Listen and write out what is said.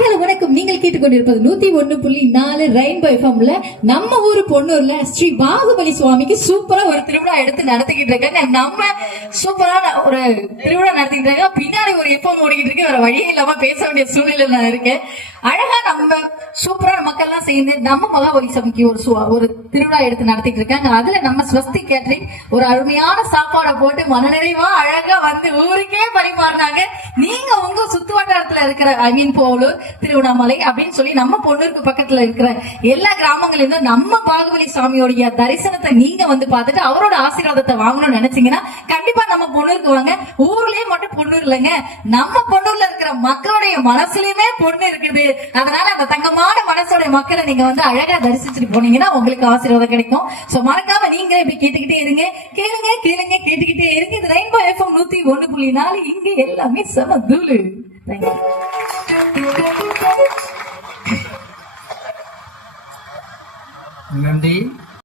வணக்கம். நீங்கள் கேட்டுக்கொண்டிருப்பது 101.4 ரெயின்போ எஃப்எம்ல நம்ம ஊரு பொன்னூர்ல ஸ்ரீ பாகுபலி சுவாமிக்கு சூப்பரா ஒரு திருவிழா எடுத்து நடத்திக்கிட்டு இருக்காங்க. நம்ம சூப்பரான ஒரு திருவிழா நடத்திக்கிட்டு இருக்காங்க. பின்னாடி ஒரு எஃப்எம் ஓடிக்கிட்டு இருக்கு. வேற வழியே இல்லாம பேச வேண்டிய சூழ்நிலை நான் இருக்கேன். அழகா நம்ம சூப்பரான மக்கள் எல்லாம் சேர்ந்து நம்ம மகாபலி சுவாமிக்கு ஒரு திருவிழா எடுத்து நடத்திட்டு இருக்காங்க. அதுல நம்ம ஸ்வஸ்தி கேட்டரிங் ஒரு அருமையான சாப்பாடை போட்டு மனநிறைவா அழகா வந்து ஊருக்கே பரிமாறினாங்க. நீங்க உங்க சுத்து வட்டாரத்துல இருக்கிற போலூர் திருவண்ணாமலை அப்படின்னு சொல்லி நம்ம பொன்னூருக்கு பக்கத்துல இருக்கிற எல்லா கிராமங்கள்ல இருந்து நம்ம பாகுபலி சுவாமியோடைய தரிசனத்தை நீங்க வந்து பார்த்துட்டு அவரோட ஆசீர்வாதத்தை வாங்கணும்னு நினைச்சீங்கன்னா கண்டிப்பா நம்ம பொன்னூருக்கு வாங்க. ஊர்லயே மட்டும் பொண்ணு இல்லைங்க, நம்ம பொன்னூர்ல இருக்கிற மக்களுடைய மனசுலயுமே பொண்ணு இருக்குது. அதனால அந்த தங்கமான மனசோட மக்களை நீங்க வந்து அழகா தரிசிச்சுட்டு போனீங்கன்னா உங்களுக்கு ஆசீர்வாதம் கிடைக்கும். சோ மறக்காம நீங்க இப்படி கேட்டுக்கிட்டே இருங்க, கேளுங்க கேளுங்க கேட்டுக்கிட்டே இருங்க. இது ரெயின்போ எஃப்எம் 101.4. இங்க எல்லாமே செம தூளு. நன்றி.